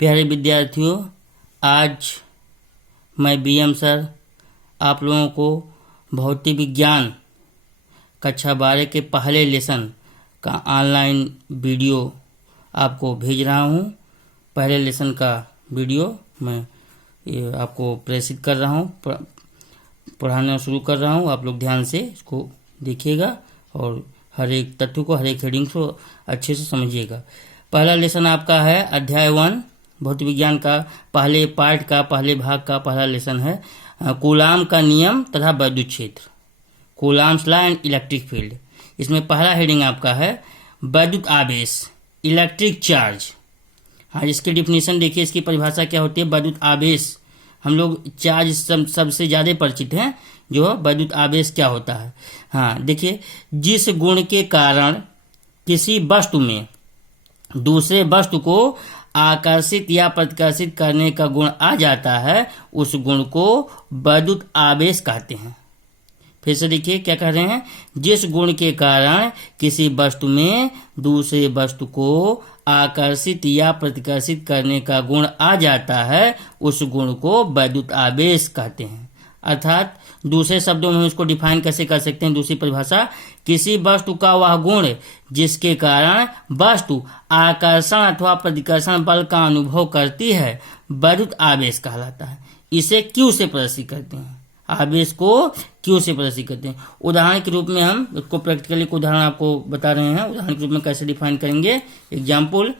प्यारे विद्यार्थियों, आज मैं बीएम सर आप लोगों को भौतिक विज्ञान कक्षा 12 के पहले लेसन का ऑनलाइन वीडियो आपको भेज रहा हूँ। पहले लेसन का वीडियो मैं आपको प्रेषित कर रहा हूँ, पढ़ाना शुरू कर रहा हूँ। आप लोग ध्यान से इसको देखिएगा और हर एक तथ्य को, हर एक हेडिंग को अच्छे से समझिएगा। पहला लेसन आपका है अध्याय 1 भौतिक विज्ञान का पहले पार्ट का पहले भाग का पहला लेसन है कूलाम का नियम तथा विद्युत क्षेत्र, coulombs law and electric field. इसमें पहला हेडिंग आपका है विद्युत आवेश, इलेक्ट्रिक चार्ज। हाँ, इसकी डिफिनीशन देखिए, इसकी परिभाषा क्या होती है। विद्युत आवेश, हम लोग चार्ज सबसे ज़्यादा परिचित हैं। जो विद्युत आवेश क्या होता है, हाँ देखिए, जिस गुण के कारण किसी वस्तु में दूसरे वस्तु को आकर्षित या प्रतिकर्षित करने का गुण आ जाता है, उस गुण को विद्युत आवेश कहते हैं। फिर से देखिए क्या कह रहे हैं, जिस गुण के कारण किसी वस्तु में दूसरे वस्तु को आकर्षित या प्रतिकर्षित करने का गुण आ जाता है, उस गुण को विद्युत आवेश कहते हैं। अर्थात दूसरे शब्दों में इसको डिफाइन कैसे कर सकते हैं, दूसरी परिभाषा, किसी वस्तु का वह गुण जिसके कारण वस्तु आकर्षण अथवा प्रतिकर्षण बल का अनुभव करती है, विद्युत आवेश कहलाता है। इसे क्यू से प्रदर्शित करते हैं, आवेश को क्यू से प्रदर्शित करते हैं। उदाहरण के रूप में हम इसको प्रैक्टिकली एक उदाहरण आपको बता रहे हैं। उदाहरण के रूप में कैसे डिफाइन करेंगे, एग्जाम्पल,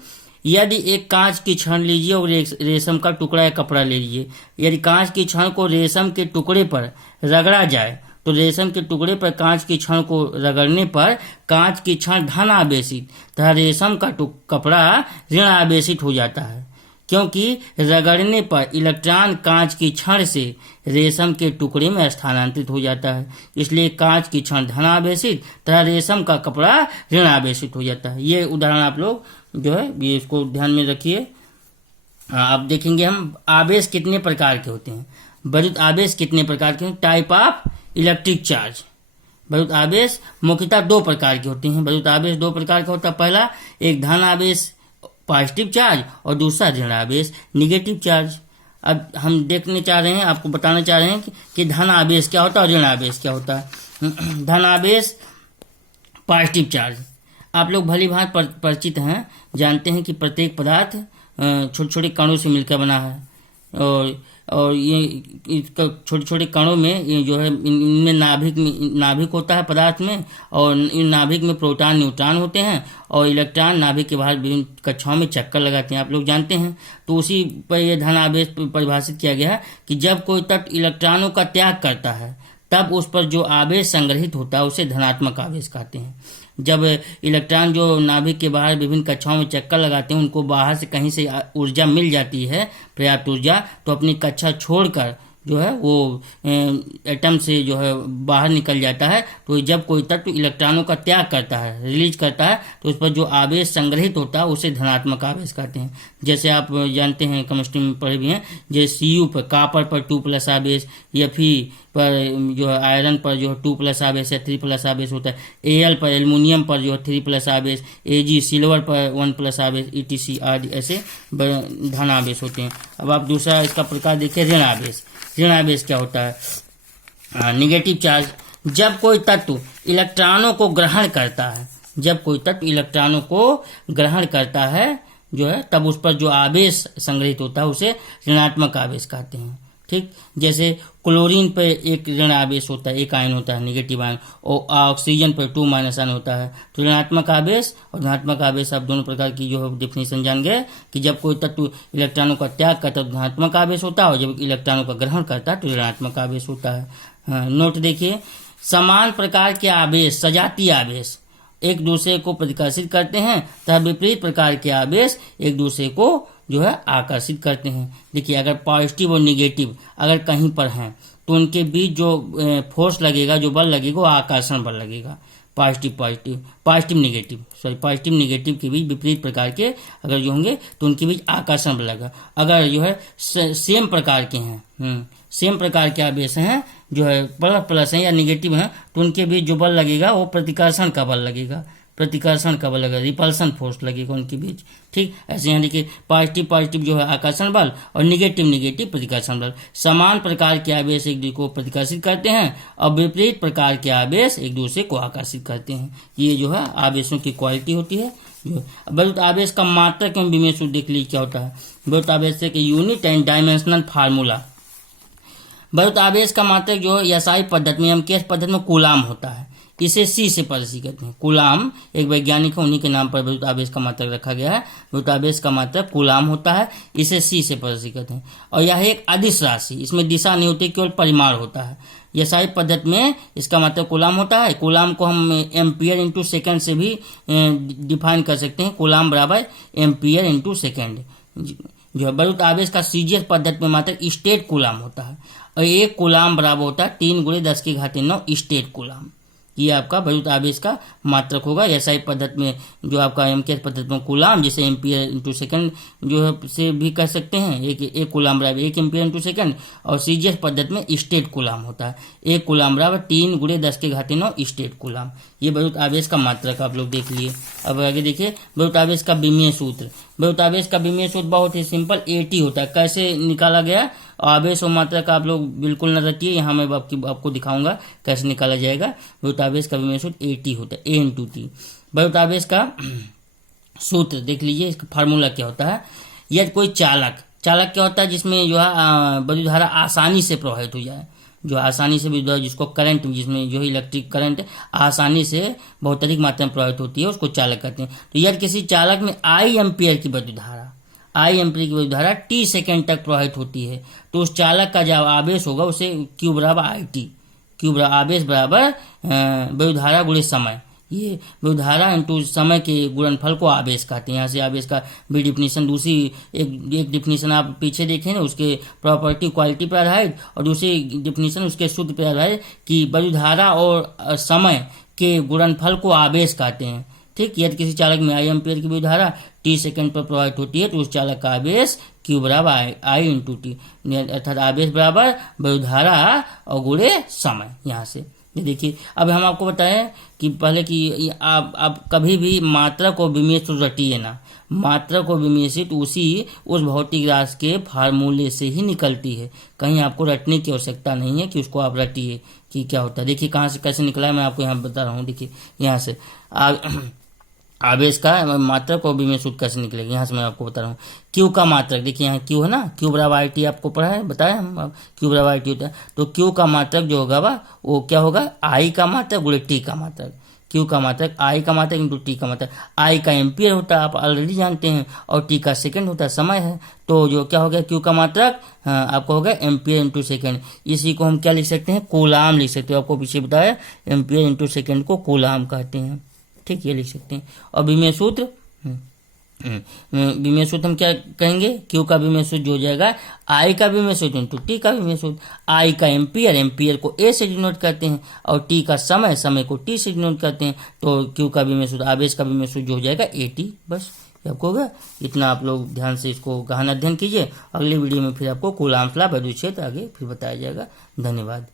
यदि एक कांच की छड़ लीजिए और रेशम का टुकड़ा या कपड़ा ले लीजिए। यदि कांच की छड़ को रेशम के टुकड़े पर रगड़ा जाए तो रेशम के टुकड़े पर कांच की छड़ को रगड़ने पर कांच की छड़ धन आवेशित तथा रेशम का कपड़ा ऋण आवेशित हो जाता है, क्योंकि रगड़ने पर इलेक्ट्रॉन कांच की छड़ से रेशम के टुकड़े में स्थानांतरित हो जाता है। इसलिए कांच की छड़ धन आवेशित तथा रेशम का कपड़ा ऋण आवेशित हो जाता है। ये उदाहरण आप लोग जो है ये इसको ध्यान में रखिए। अब देखेंगे हम आवेश कितने प्रकार के होते हैं, विद्युत आवेश कितने प्रकार के हैं। टाइप ऑफ इलेक्ट्रिक चार्ज, विद्युत आवेश मुख्यतः 2 प्रकार के होते हैं। विद्युत आवेश 2 प्रकार का होता है। पहला एक धन आवेश पॉजिटिव चार्ज और दूसरा ऋण आवेश निगेटिव चार्ज। अब हम देखने चाह रहे हैं, आपको बताना चाह रहे हैं कि धन आवेश क्या होता है और ऋण आवेश क्या होता है। धन आवेश पॉजिटिव चार्ज, आप लोग भली भांति परिचित हैं, जानते हैं कि प्रत्येक पदार्थ छोटे छोटे कणों से मिलकर बना है और ये छोटे छोटे कणों में ये जो है इनमें नाभिक होता है पदार्थ में, और इन नाभिक में प्रोटॉन न्यूट्रॉन होते हैं और इलेक्ट्रॉन नाभिक के बाहर विभिन्न कक्षाओं में चक्कर लगाते हैं, आप लोग जानते हैं। तो उसी पर यह धन आवेश परिभाषित किया गया है कि जब कोई तत्व इलेक्ट्रॉनों का त्याग करता है तब उस पर जो आवेश संग्रहित होता है उसे धनात्मक आवेश कहते हैं। जब इलेक्ट्रॉन जो नाभिक के बाहर विभिन्न कक्षाओं में चक्कर लगाते हैं, उनको बाहर से कहीं से ऊर्जा मिल जाती है, पर्याप्त ऊर्जा, तो अपनी कक्षा छोड़कर जो है वो एटम से जो है बाहर निकल जाता है। तो जब कोई तत्व इलेक्ट्रॉनों का त्याग करता है, रिलीज करता है, तो उस पर जो आवेश संग्रहित होता है उसे धनात्मक आवेश कहते हैं। जैसे आप जानते हैं, केमिस्ट्री में पढ़े भी हैं, जैसे Cu पर कॉपर पर 2+ आवेश, Fe पर जो है आयरन पर जो है 2+ आवेश या 3+ आवेश होता है, Al पर एल्युमिनियम पर जो है 3+ आवेश, Ag सिल्वर पर 1+ आवेश, etc आदि ऐसे धन आवेश होते हैं। अब आप दूसरा इसका प्रकार देखिए, ऋण आवेश। ऋण आवेश क्या होता है, निगेटिव चार्ज, जब कोई तत्व इलेक्ट्रॉनों को ग्रहण करता है, जब कोई तत्व इलेक्ट्रॉनों को ग्रहण करता है जो है, तब उस पर जो आवेश संग्रहित होता है उसे ऋणात्मक आवेश कहते हैं। ठीक, जैसे क्लोरीन पर एक ऋण आवेश होता है, एक आयन होता है निगेटिव आयन, और ऑक्सीजन पर 2- आयन होता है। तो ऋणात्मक आवेश और धनात्मक आवेश आप दोनों प्रकार की जो है डिफिनेशन जान गए कि जब कोई तत्व इलेक्ट्रॉनों का त्याग करता है तो धनात्मक आवेश होता है, और जब इलेक्ट्रॉनों का ग्रहण करता है तो ऋणात्मक आवेश होता है। हाँ, नोट देखिए, समान प्रकार के आवेश, सजातीय आवेश एक दूसरे को प्रतिकर्षित करते हैं तथा विपरीत प्रकार के आवेश एक दूसरे को जो है आकर्षित करते हैं। देखिए, अगर पॉजिटिव और निगेटिव अगर कहीं पर हैं तो उनके बीच जो फोर्स लगेगा, जो बल लगेगा, वो आकर्षण बल लगेगा। पॉजिटिव निगेटिव के बीच विपरीत प्रकार के अगर जो होंगे तो उनके बीच आकर्षण बल लगेगा। अगर जो है सेम प्रकार के हैं, सेम प्रकार के आवेश हैं, जो है प्लस हैं या निगेटिव हैं, तो उनके बीच जो बल लगेगा वो प्रतिकर्षण का बल लगेगा। प्रतिकर्षण का बल लगेगा, रिपल्सन फोर्स लगेगा उनके बीच। ठीक, ऐसे यहाँ देखिए पॉजिटिव जो है आकर्षण बल और निगेटिव प्रतिकर्षण बल। समान प्रकार के आवेश एक दूसरे को प्रतिकर्षित करते हैं और विपरीत प्रकार के आवेश एक दूसरे को आकर्षित करते हैं। ये जो है आवेशों की क्वालिटी होती है। बलुत आवेश का मात्रक एवं विमेय सूत्र देख लीजिए क्या होता है। बलुत आवेश के यूनिट एंड डायमेंशनल फार्मूला। बलुत आवेश का मात्रक जो है एसआई पद्धति में, केस पद्धति में कूलाम होता है। इसे सी से प्रदर्शित करते हैं। कूलाम एक वैज्ञानिक है, उन्हीं के नाम पर बलुत आवेश का मात्रक रखा गया है। बलुत आवेश का मात्रक कूलाम होता है, इसे सी से प्रदर्शित करते हैं। और यह एक अदिश राशि, इसमें दिशा नहीं होती, केवल परिमाण होता है। एसआई पद्धति में इसका मतलब कूलाम होता है। कूलाम को हम एम्पियर इंटू सेकेंड से भी डिफाइन कर सकते हैं। कूलाम बराबर एम्पियर इंटू सेकेंड। जो है बलुत आवेश का सीजीएस पद्धति में मात्रक स्टेट कूलाम होता है और एक कूलाम बराबर होता है 3 × 10⁹ स्टेट कूलाम। ये आपका बलुत आवेश का मात्रक होगा। एसआई पद्धति में जो आपका एमकेएस पद्धति में कूलाम, जिसे एम्पियर इंटू सेकेंड जो है से भी कह सकते हैं, एक कूलाम बराबर 1 एम्पियर इंटू सेकेंड। और सीजीएस पद्धति में स्टेट कूलाम होता है, 1 कूलाम बराबर 3 × 10⁹ स्टेट कूलाम। ये बलुत आवेश का मात्रक आप लोग देख लिए। अब आगे देखिए बलुत आवेश का विमीय सूत्र। बलुत आवेश का विमीय सूत्र बहुत ही सिंपल, AT होता है। कैसे निकाला गया आवेश और मात्रक आप लोग बिल्कुल न रटिए, यहाँ मैं आपको दिखाऊंगा कैसे निकाला जाएगा। बलुत आवेश का विमीय सूत्र AT होता है, A×T। बलुत आवेश का सूत्र देख लीजिए, इसका फार्मूला क्या होता है। यदि कोई चालक क्या होता है जिसमें जो है विद्युत धारा आसानी से प्रवाहित हो जाए, जो आसानी से विद्युत, जिसको करंट, जिसमें जो इलेक्ट्रिक करंट आसानी से बहुत अधिक मात्रा में प्रवाहित होती है, उसको चालक कहते हैं। तो यदि किसी चालक में I एम्पियर की विद्युत धारा T सेकेंड तक प्रवाहित होती है, तो उस चालक का जो आवेश होगा उसे Q बराबर IT, आवेश बराबर विद्युत धारा गुणित समय। ये विद्युत धारा इंटू समय के गुणनफल को आवेश कहते हैं। यहाँ से आवेश का भी डिफिनीशन, दूसरी एक डिफिनीशन आप पीछे देखें ना, उसके प्रॉपर्टी क्वालिटी पर आधारित, और दूसरी डिफिनीशन उसके सूत्र पर आधारित कि विद्युत धारा और समय के गुणनफल को आवेश कहते हैं। ठीक, यदि किसी चालक में I एम्पियर की विद्युत धारा T सेकेंड पर प्रवाहित होती है, तो उस चालक का आवेश Q बराबर I×T, अर्थात आवेश बराबर विद्युत धारा और गुणे समय। यहाँ से ये देखिए, अब हम आपको बताएं कि पहले कि आप कभी भी मात्रक और विमीय सूत्र रटिए ना। मात्रक और विमीय सूत्र उस भौतिक राशि के फार्मूले से ही निकलती है, कहीं आपको रटने की आवश्यकता नहीं है कि उसको आप रटिए कि क्या होता है। देखिए कहाँ से कैसे निकला है, मैं आपको यहाँ बता रहा हूँ। देखिए यहाँ से आवेश का मात्रक और विमीय सूत्र कैसे निकलेगा, यहाँ से मैं आपको बता रहा हूँ। Q का मात्रक देखिए, यहाँ Q है ना, Q बराबर IT आपको पढ़ा है, बताया हम, Q बराबर IT होता है। तो Q का मात्रक जो होगा वो क्या होगा, I का मात्रक गुणे T का मात्रक। Q का मात्रक I का मात्रक इंटू T का मात्रक। I का एम्पियर होता है, आप ऑलरेडी जानते हैं, और T का सेकंड होता है, समय है। तो जो क्या हो गया, Q का मात्रक आपको हो गया एम्पियर इंटू सेकेंड। इसी को हम क्या लिख सकते हैं, कूलाम लिख सकते हो। आपको पीछे बताया एम्पियर इंटू सेकेंड को कूलाम कहते हैं। ठीक, ये लिख सकते हैं। और विमीय सूत्र, विमीय सूत्र हम क्या कहेंगे, Q का विमीय सूत्र जो हो जाएगा I का विमीय सूत्र इंटू T का विमीय सूत्र। I का एम्पियर को A से डिनोट करते हैं, और T का समय को T से डिनोट करते हैं। तो Q का विमीय सूत्र, आवेश का विमीय सूत्र जो हो जाएगा AT। बस आपको होगा इतना। आप लोग ध्यान से इसको गहन अध्ययन कीजिए। अगली वीडियो में फिर आपको कूलाम ला विद्युत क्षेत्र आगे फिर बताया जाएगा। धन्यवाद।